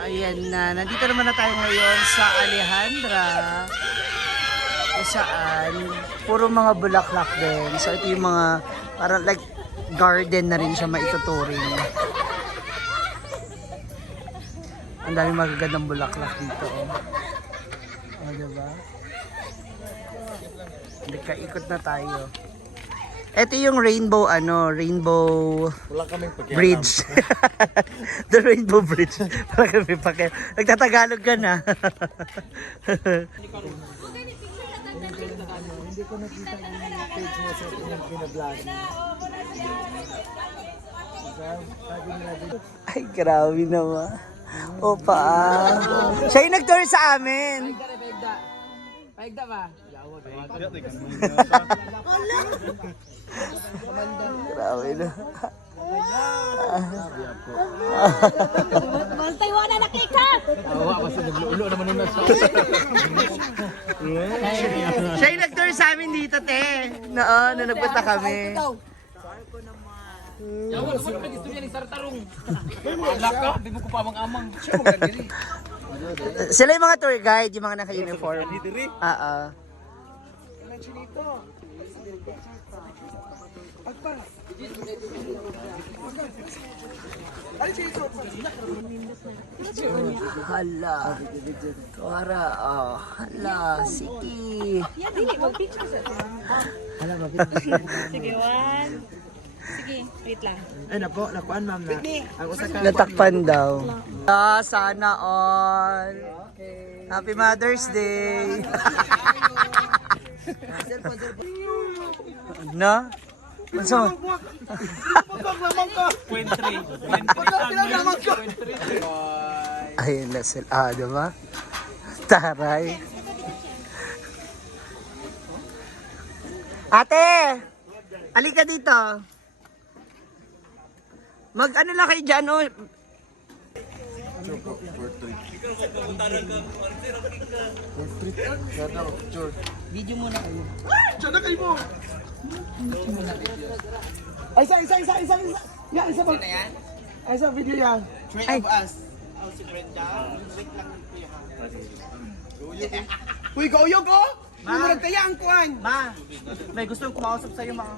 Ayan na, nandito naman na tayo ngayon sa Alejandra. Kung saan, puro mga bulaklak din. So ito yung mga, parang like garden na rin siya maituturing. Ang dami magagandang bulaklak dito. O, diba? Ikot na tayo. Ito yung rainbow, rainbow Wala kaming pakialam. bridge. The rainbow bridge. Wala kami pakialam. Nagtatagalog ka na. Hindi ko nakita yung page mo sa inyong binablog. Ay, grabe naman. Opa. Siya yung nag-tour sa amin. Paigda ba? Grabe na. Tayo na nakita! Awa, basta nagluulo naman nun sa... Siya yung nag-tour sa amin dito, te. Noon, nung nagpunta kami. Yawa, naman ang istorya ni Sartarong. Alak ka, di mo ko pa amang-amang. Siya mo gandiri. Sila yung mga tour guide, yung mga naka-uniform. Oo. Hala. Tuwara. Oh. Hala. Siki. Dili, mag-picture sa Hala, Sige, one. Sige, wait lang. Ay, nakuan ma'am na. Ang usa ka natakpan daw. Ah, sana all. Happy Mother's Day. No? So, ayun na sila. Ah, diba? Taray. Ate! Halika dito. Mag-ano lang kayo dyan, oh. Video muna kayo. Diyan na kayo mo! Ay, isa! Yan, isa ba? Ay, isa video yan. Ay, Uy, gauyog oh! Hindi mo nagtaya ang kuhan! ma, may gustong kumausap sa'yo, ma.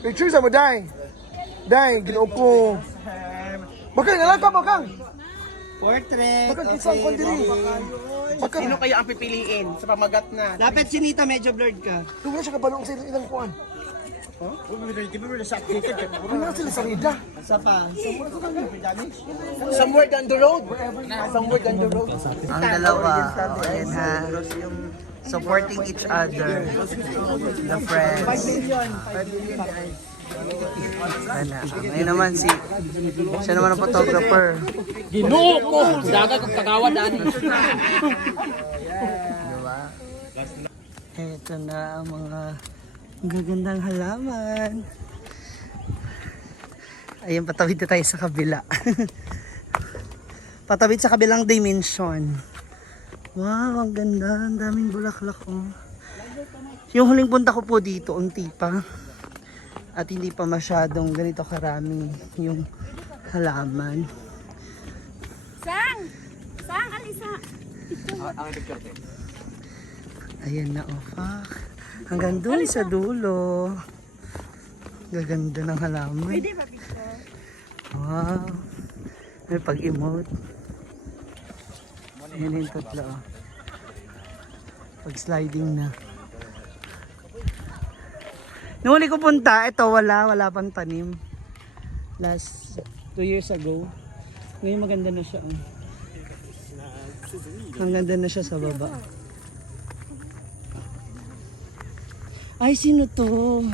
Picture sa mo, Day! Day, ginoo ko! Bakang, nalang ka, bakang! Portrait. Bakang, isang kon diri! Bakang, Sino kaya ang pipiliin sa pamagat na? Lapit si Nita, medyo blurred ka. wala siya kabalong sa ilang kuhan. Wala sila sa rida. Sa pa. Somewhere down the road. Somewhere down the road. Ang dalawa, ayan ha, supporting each other. The friends. Ano, ngayon naman siya naman ang photographer. Ginoo ko! Dagat kong kagawa daan. Diba? Ito na ang mga gagandang halaman. Ayun, patawid na tayo sa kabila. Patawid sa kabilang dimension. Wow, ang ganda. Ang daming bulaklak. Oh. Yung huling punta ko po dito, unti pa. At hindi pa masyadong ganito karami yung halaman. Sang! Sang, alisa! Ayan na, oh fuck. Hanggang doon sa dulo. Gaganda ng halaman. Pwede ba picture? Wow. May pag-emote. Ayan yung tatlo. Oh. Pag-sliding na. Nung huli ko punta, ito wala pang tanim. Last 2 years ago. Ngayon maganda na siya. Oh. Ang ganda na siya sa baba. Ay, sino to?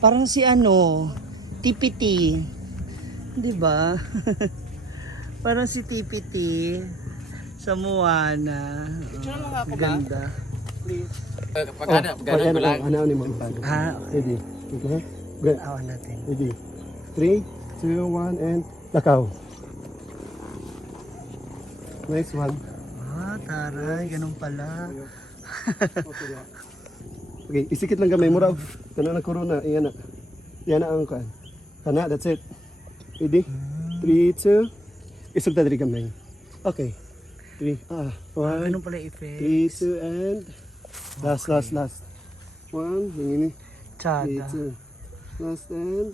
Parang si TPT. Di ba? Parang si TPT sa Moana. Oh, ganda. Pagkana ko lang. Ano ni mo? Ah, Ready? Okay? Good. awan natin. Ready? 3, 2, 1, and lakaw. Next one. Ah, taray. Ganun pala. Okay, isikit lang gamay mo raw. Kana na corona, iyan na. Yan ang kan. Kana, that's it. Ready? 3, 2. Isog ta diri gamay. Okay. 3. One. Ganun pala yung effect. 3, 2, and last. 1, hingini. 3, Tsada. 2. Last and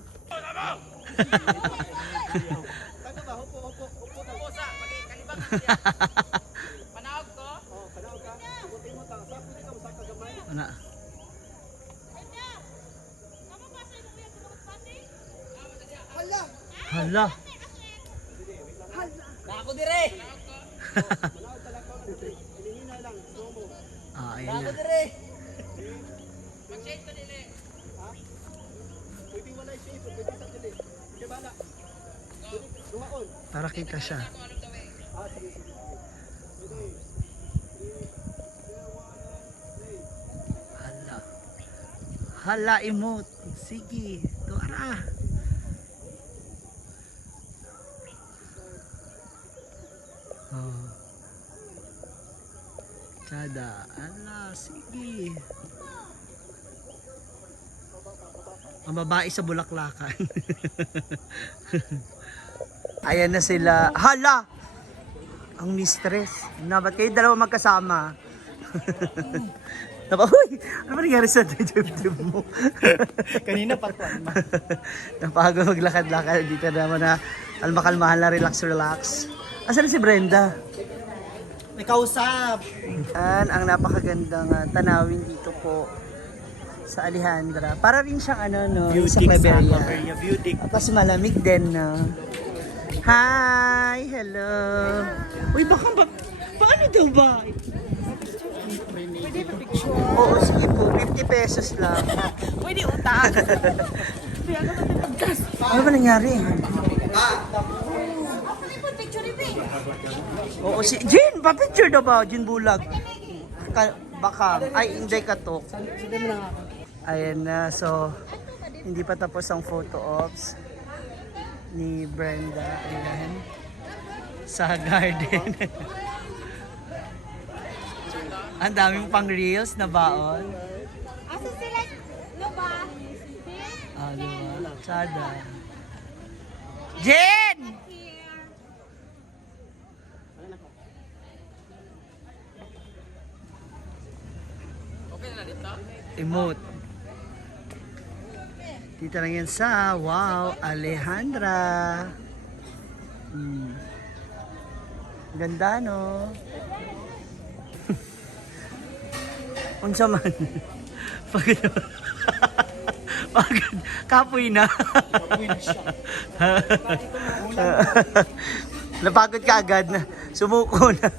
Wala. Hala. Ako dire. Ayan na. Para kita siya. Hala. Hala, emote. Sige. Tuara. Oh. Tsada. Hala, sige. Ang babae sa bulaklakan. Ayan na sila. Hala! Ang mistress. Na, ba't kayo dalawa magkasama? Uy! Ano ba nangyari sa dibdib mo? Kanina pa po. Napago maglakad-lakad. Dito naman na kalma-kalmahan na relax. Asan na si Brenda? May kausap. Yan, ang napakagandang tanawin dito po sa Alejandra. Para rin siyang ano, no? Sa Claveria. Beauty. Tapos malamig din, no? Hi! Hello! Uy, baka paano daw ba? Pwede pa picture. Oo, sige po. 50 pesos lang. Pwede utang. Ano ba nangyari? Picture rin eh. Oo, si Jin! Pa-picture daw ba? Jin Bulag. Baka. Ay, hindi ka to. Ayan na. So, hindi pa tapos ang photo ops ni Brenda. Ayan. Sa garden. Ang daming pang reels na baon. Asa sila? No ba? Ah, diba? Tsada. Jen! Here. Emote. Dito lang yan sa Wow Alejandra. Ganda, no? Unsa man. Pagod. Pagod. Kapoy na. Napagod ka agad na. Sumuko na.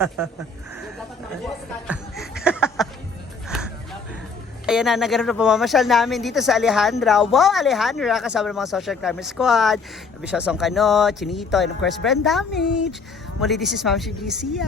Ayan na, nagkaroon na pamamasyal namin dito sa Alejandra. Wow, Alejandra! Kasama ng mga Social Climber Squad, Ambitiosong Kano, Chinito, and of course, Brand Damage. Muli, this is Ma'am Shigia.